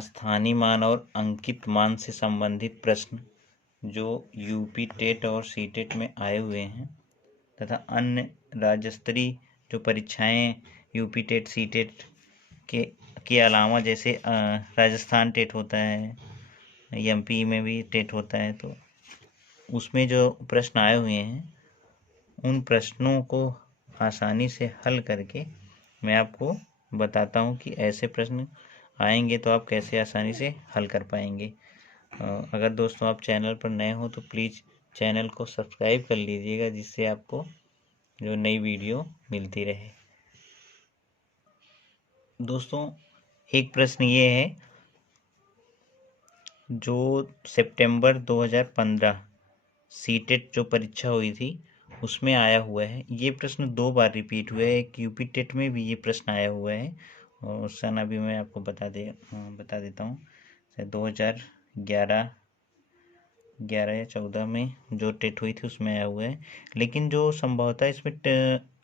स्थानीय मान और अंकित मान से संबंधित प्रश्न जो यूपी टेट और सीटेट में आए हुए हैं तथा अन्य राज्य स्तरीय जो परीक्षाएं यूपी टेट सीटेट के अलावा जैसे राजस्थान टेट होता है, एमपी में भी टेट होता है, तो उसमें जो प्रश्न आए हुए हैं उन प्रश्नों को आसानी से हल करके मैं आपको बताता हूं कि ऐसे प्रश्न आएंगे तो आप कैसे आसानी से हल कर पाएंगे। अगर दोस्तों आप चैनल पर नए हो तो प्लीज़ चैनल को सब्सक्राइब कर लीजिएगा, जिससे आपको जो नई वीडियो मिलती रहे। दोस्तों एक प्रश्न ये है जो सितंबर 2015 सीटेट जो परीक्षा हुई थी उसमें आया हुआ है। ये प्रश्न 2 बार रिपीट हुआ है, एक यूपी टेट में भी ये प्रश्न आया हुआ है और सन अभी मैं आपको बता देता हूँ। 2011 या 14 में जो टेट हुई थी उसमें आया हुआ है। लेकिन जो संभवतः इसमें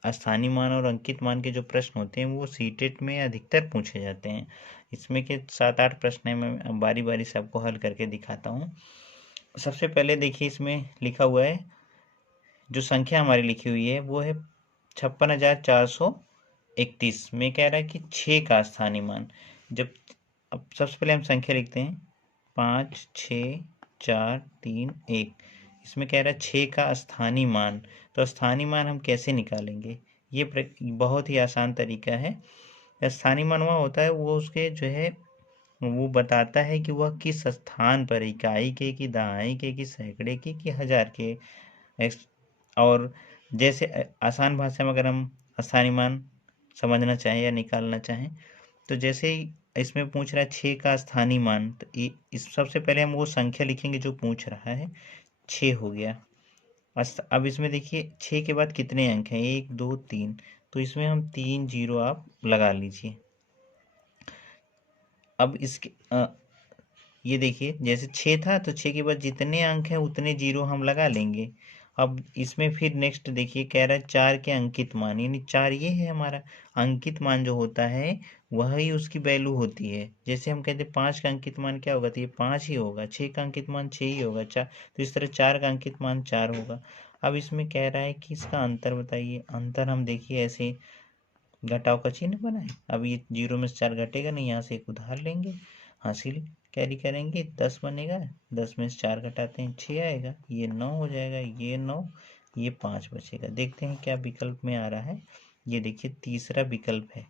स्थानीय मान और अंकित मान के जो प्रश्न होते हैं वो सीटेट में अधिकतर पूछे जाते हैं। इसमें के 7-8 प्रश्न है, मैं बारी बारी से आपको हल करके दिखाता हूँ। सबसे पहले देखिए, इसमें लिखा हुआ है, जो संख्या हमारी लिखी हुई है वो है 56,431 में कह रहा है कि 6 का स्थानीय मान। अब सबसे पहले हम संख्या लिखते हैं 5, 6, 4, 3, 1। इसमें कह रहा है 6 का स्थानीय मान। तो स्थानीय मान हम कैसे निकालेंगे? ये बहुत ही आसान तरीका है। स्थानीय मान वह होता है वो उसके जो है वो बताता है कि वह किस स्थान पर, इकाई के कि दहाई के कि सैकड़े के कि हजार के। और जैसे आसान भाषा में अगर हम स्थानीय मान समझना चाहें या निकालना चाहें तो जैसे ही इसमें पूछ रहा है 6 का स्थानीय मान, तो इस सबसे पहले हम वो संख्या लिखेंगे जो पूछ रहा है। 6 हो गया। अब इसमें देखिए 6 के बाद कितने अंक हैं? 1, 2, 3। तो इसमें हम 3 0 आप लगा लीजिए। अब इसके ये देखिए, जैसे 6 था तो 6 के बाद जितने अंक हैं उतने 0 हम लगा लेंगे। अब इसमें फिर नेक्स्ट देखिए, कह रहा है 4 के अंकित मान, यानी 4 ये है हमारा अंकित मान जो होता है वही उसकी वैल्यू होती है। जैसे हम कहते हैं 5 का अंकित मान क्या होगा, तो ये 5 ही होगा। 6 का अंकित मान 6 ही होगा। 4, तो इस तरह 4 का अंकित मान 4 होगा। अब इसमें कह रहा है कि इसका अंतर बताइए। अंतर हम देखिए ऐसे घटाव का चिन्ह बनाए। अब ये 0 में से 4 घटेगा नहीं, यहाँ से एक उधार लेंगे, हासिल कैरी करेंगे, 10 बनेगा। 10 में से 4 घटाते हैं 6 आएगा, ये 9 हो जाएगा, ये 9, ये 5 बचेगा। देखते हैं क्या विकल्प में आ रहा है। ये देखिए तीसरा विकल्प है,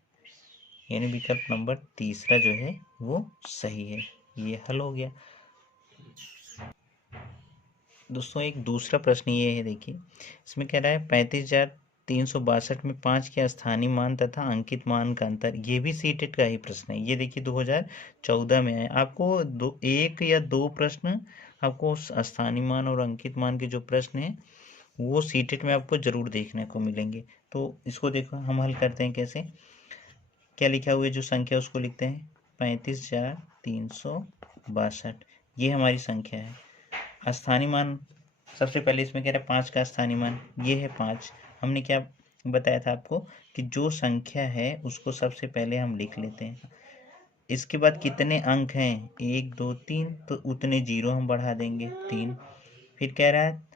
यानी विकल्प नंबर तीसरा जो है वो सही है। ये हल हो गया। दोस्तों एक दूसरा प्रश्न ये है, देखिए इसमें कह रहा है 35,362 में 5 के स्थानीय मान तथा अंकित मान का अंतर। ये भी सीटेट का ही प्रश्न है। ये देखिए 2014 में आया। आपको एक या दो प्रश्न आपको स्थानीय मान और अंकित मान के जो प्रश्न है वो सीटेट में आपको जरूर देखने को मिलेंगे। तो इसको देखो हम हल करते हैं कैसे। क्या लिखा हुआ है, जो संख्या उसको लिखते हैं 35,362। ये हमारी संख्या है। स्थानीय मान सबसे पहले इसमें कह रहा है 5 का स्थानीय मान, ये है 5। हमने क्या बताया था आपको कि जो संख्या है उसको सबसे पहले हम लिख लेते हैं। इसके बाद कितने अंक हैं, 1, 2, 3, तो उतने 0 हम बढ़ा देंगे 3। फिर कह रहा है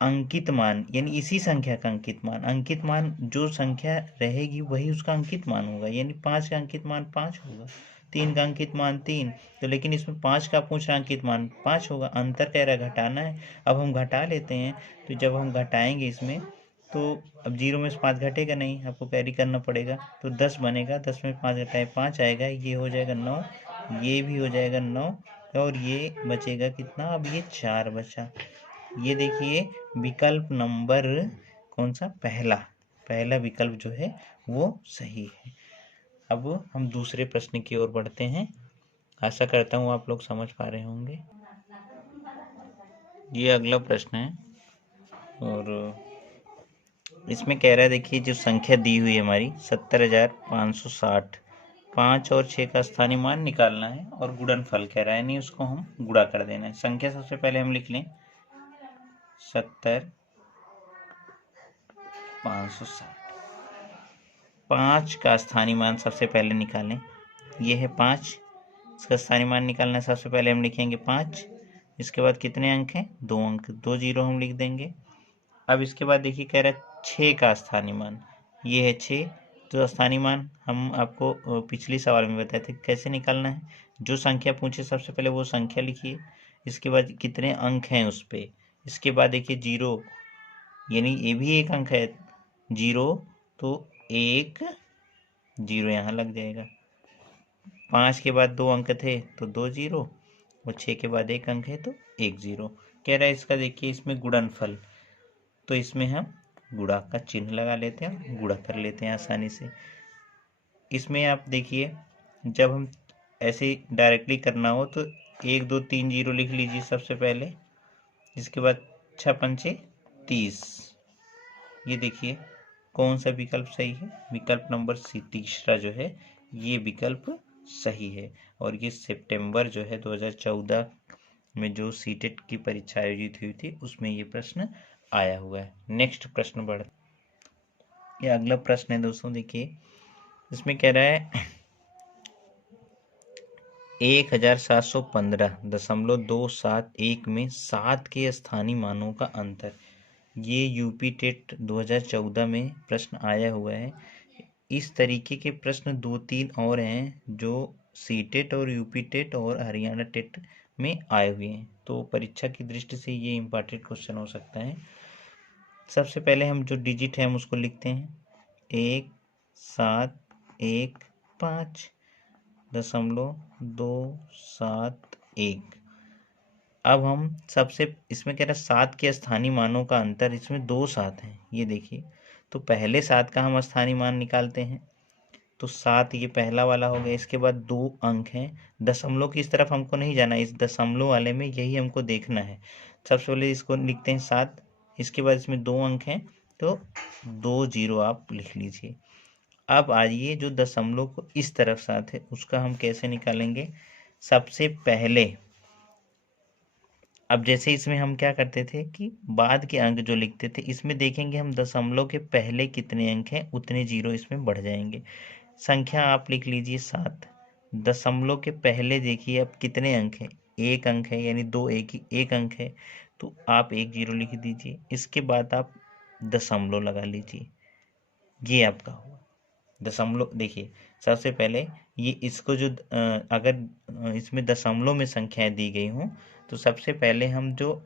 अंकित मान, यानी इसी संख्या का अंकित मान। अंकित मान जो संख्या रहेगी वही उसका अंकित मान होगा, यानी 5 का अंकित मान 5 होगा। 3 का अंकित मान 3, तो लेकिन इसमें 5 का पूछ रहा अंकित मान 5 होगा। अंतर कह रहा है घटाना है। अब हम घटा लेते हैं। तो जब हम घटाएंगे इसमें तो अब 0 में से 5 घटेगा नहीं, आपको कैरी करना पड़ेगा। तो 10 बनेगा, 10 में 5 घटाए 5 आएगा, ये हो जाएगा 9, ये भी हो जाएगा 9, और ये बचेगा कितना, अब ये 4 बचा। ये देखिए विकल्प नंबर कौन सा, पहला विकल्प जो है वो सही है। अब हम दूसरे प्रश्न की ओर बढ़ते हैं। आशा करता हूँ आप लोग समझ पा रहे होंगे। ये अगला प्रश्न है और इसमें कह रहा है, देखिए जो संख्या दी हुई है हमारी 70,560, 5 और 6 का स्थानीय मान निकालना है और गुणनफल कह रहा है, नहीं उसको हम गुणा कर देना है। संख्या सबसे पहले हम लिख लें 70,560। 5 का स्थानीय मान सबसे पहले निकालें, ये है 5। इसका स्थानीय मान निकालना है। सबसे पहले हम लिखेंगे 5, इसके बाद कितने अंक हैं, 2 अंक, 2 जीरो हम लिख देंगे। अब इसके बाद देखिए कह रहा है 6 का स्थानीय मान, ये है 6। तो स्थानीय मान हम आपको पिछली सवाल में बताए थे कैसे निकालना है। जो संख्या पूछे सबसे पहले वो संख्या लिखिए, इसके बाद कितने अंक हैं उस पर, इसके बाद देखिए 0, यानी ये भी एक अंक है 0, तो 1 0 यहाँ लग जाएगा। 5 के बाद 2 अंक थे तो 2 जीरो, और 6 के बाद 1 अंक है तो 1 जीरो। कह रहा है इसका देखिए इसमें गुणनफल, तो इसमें हम गुणा का चिन्ह लगा लेते हैं, गुणा कर लेते हैं आसानी से। इसमें आप देखिए जब हम ऐसे डायरेक्टली करना हो तो 1 2 3 जीरो लिख लीजिए सबसे पहले, इसके बाद 6 पंचे 30। ये देखिए कौन सा विकल्प सही है, विकल्प नंबर सी तीसरा जो है ये विकल्प सही है। और ये सितंबर जो है 2014 में जो सीटेट की परीक्षा आयोजित हुई थी उसमें ये प्रश्न आया हुआ है। नेक्स्ट प्रश्न बढ़, ये अगला प्रश्न है दोस्तों, देखिए इसमें कह रहा है 1715.271 में 7 के स्थानीय मानों का अंतर। ये यूपी टेट 2014 में प्रश्न आया हुआ है। इस तरीके के प्रश्न 2-3 और हैं जो सीटेट और यूपी टेट और हरियाणा टेट में आए हुए हैं, तो परीक्षा की दृष्टि से ये इम्पॉर्टेंट क्वेश्चन हो सकता है। सबसे पहले हम जो डिजिट है हम उसको लिखते हैं 1715.271। अब हम सबसे इसमें कह रहा है 7 के स्थानीय मानों का अंतर, इसमें 2 7 हैं, ये देखिए। तो पहले 7 का हम स्थानीय मान निकालते हैं, तो 7 ये पहला वाला हो गया। इसके बाद 2 अंक हैं, दशमलव की इस तरफ हमको नहीं जाना, इस दशमलव वाले में यही हमको देखना है। सबसे पहले इसको लिखते हैं 7, इसके बाद इसमें 2 अंक हैं तो 2 जीरो आप लिख लीजिए। अब आइए जो दशमलव को इस तरफ 7 है उसका हम कैसे निकालेंगे। सबसे पहले अब जैसे इसमें हम क्या करते थे कि बाद के अंक जो लिखते थे, इसमें देखेंगे हम दशमलव के पहले कितने अंक हैं उतने जीरो इसमें बढ़ जाएंगे। संख्या आप लिख लीजिए 7, दशमलव के पहले देखिए अब कितने अंक हैं, 1 अंक है, यानी 2 एक अंक है, तो आप 1 जीरो लिख दीजिए। इसके बाद आप दशमलव लगा लीजिए, ये आपका हुआ दशमलव। देखिए सबसे पहले ये इसको जो अगर इसमें दशमलव में संख्याएं दी गई हों तो सबसे पहले हम जो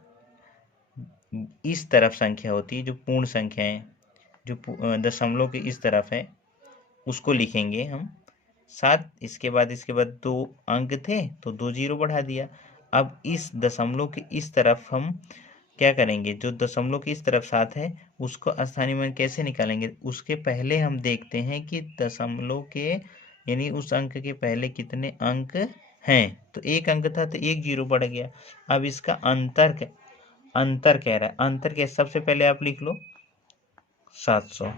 इस तरफ संख्या होती है, जो पूर्ण संख्याएं जो दशमलव के इस तरफ है उसको लिखेंगे हम 7। इसके बाद 2 अंक थे तो 2 जीरो बढ़ा दिया। अब इस दशमलव के इस तरफ हम क्या करेंगे, जो दशमलव की इस तरफ 7 है उसको स्थानीय मान कैसे निकालेंगे, उसके पहले हम देखते हैं कि दशमलव के यानी उस अंक के पहले कितने अंक हैं। तो 1 अंक था तो 1 जीरो बढ़ गया। अब इसका अंतर कह रहा है, अंतर क्या, सबसे पहले आप लिख लो 700।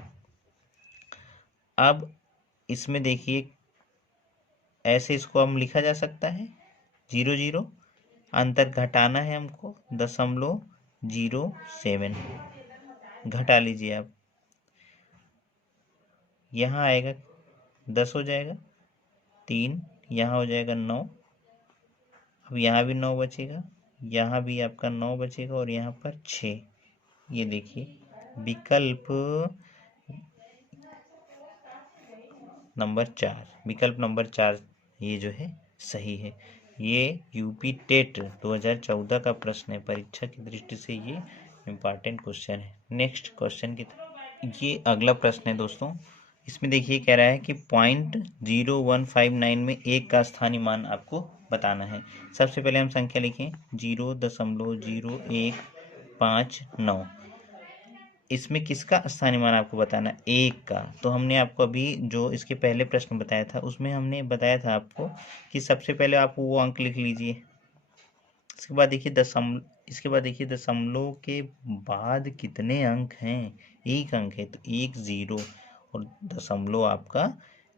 अब इसमें देखिए ऐसे इसको हम लिखा जा सकता है 0 0, अंतर घटाना है हमको 0.07 घटा लीजिए आप, यहाँ आएगा 10 हो जाएगा, 3 यहाँ हो जाएगा 9, अब यहाँ भी 9 बचेगा, यहाँ भी आपका 9 बचेगा और यहाँ पर 6। ये देखिए विकल्प नंबर 4, विकल्प नंबर 4 ये जो है सही है। ये यूपी टेट 2014 का प्रश्न है, परीक्षा की दृष्टि से ये इम्पॉर्टेंट क्वेश्चन है। नेक्स्ट क्वेश्चन की ये अगला प्रश्न है दोस्तों, इसमें देखिए कह रहा है कि 0.0159 में 1 का स्थानीय मान आपको बताना है। सबसे पहले हम संख्या लिखें 0.0159। इसमें किसका स्थानीय मान आपको बताना है, 1 का। तो हमने आपको अभी जो इसके पहले प्रश्न बताया था उसमें हमने बताया था आपको कि सबसे पहले आप वो अंक लिख लीजिए। इसके बाद देखिए दशमलव के बाद कितने अंक हैं, 1 अंक है तो 1 जीरो, और दशमलव आपका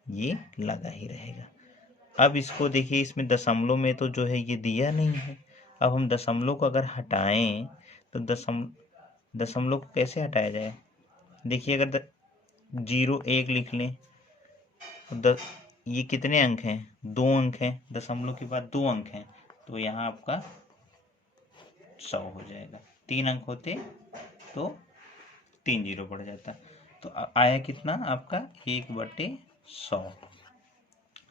ये लगा ही रहेगा। अब इसको देखिए इसमें दशमलव में तो जो है ये दिया नहीं है। अब हम दशमलव को अगर हटाएं तो दशमलव को कैसे हटाया जाए। देखिए अगर 0 1 लिख लें तो ये कितने अंक हैं? 2 अंक हैं, दशमलव के बाद 2 अंक हैं, तो यहाँ आपका 100 हो जाएगा। 3 अंक होते तो 3 जीरो बढ़ जाता, तो आया कितना आपका 1/100।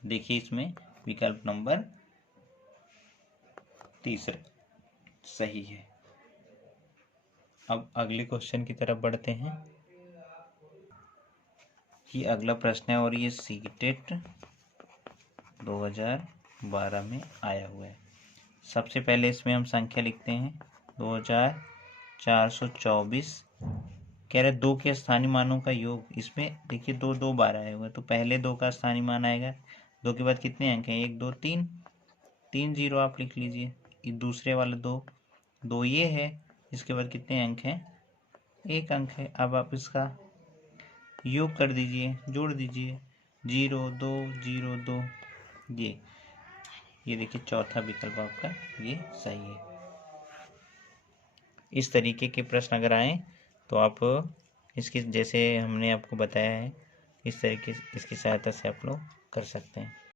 देखिए इसमें विकल्प नंबर तीसरा सही है। अब अगले क्वेश्चन की तरफ बढ़ते हैं। ये अगला प्रश्न है और ये सीटेट 2012 में आया हुआ है। सबसे पहले इसमें हम संख्या लिखते हैं 2424। कह रहे 2 के स्थानीय मानों का योग। इसमें देखिए 2 2 बार आया हुआ है, तो पहले 2 का स्थानीय मान आएगा। 2 के बाद कितने अंक हैं? 1 2 3, 3 जीरो आप लिख लीजिए। ये दूसरे वाला 2 ये है, इसके बाद कितने अंक हैं? 1 अंक है। अब आप इसका योग कर दीजिए, जोड़ दीजिए, 0 2 0 2। ये देखिए चौथा विकल्प आपका ये सही है। इस तरीके के प्रश्न अगर आए तो आप इसकी, जैसे हमने आपको बताया है, इस तरीके इसकी सहायता से आप लोग कर सकते हैं।